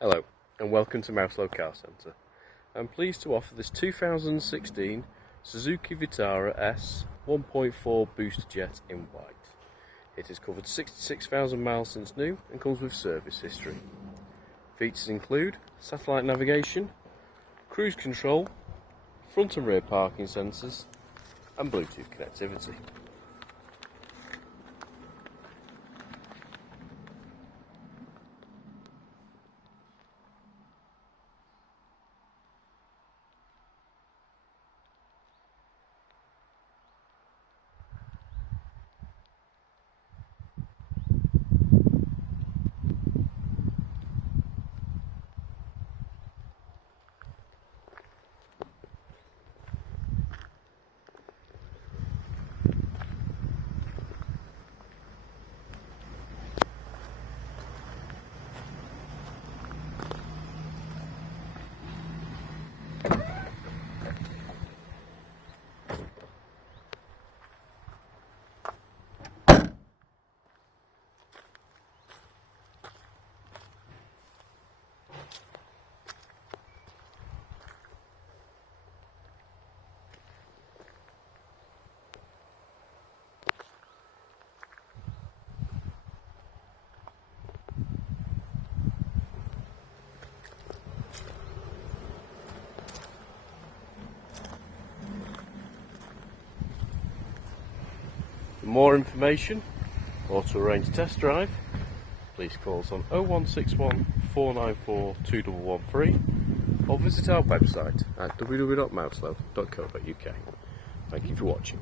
Hello and welcome to Mouselow Car Centre. I'm pleased to offer this 2016 Suzuki Vitara S 1.4 Boosterjet in white. It has covered 66,000 miles since new and comes with service history. Features include satellite navigation, cruise control, front and rear parking sensors and Bluetooth connectivity. For more information or to arrange a test drive, please call us on 0161 494 2113 or visit our website at www.mouselow.co.uk. Thank you for watching.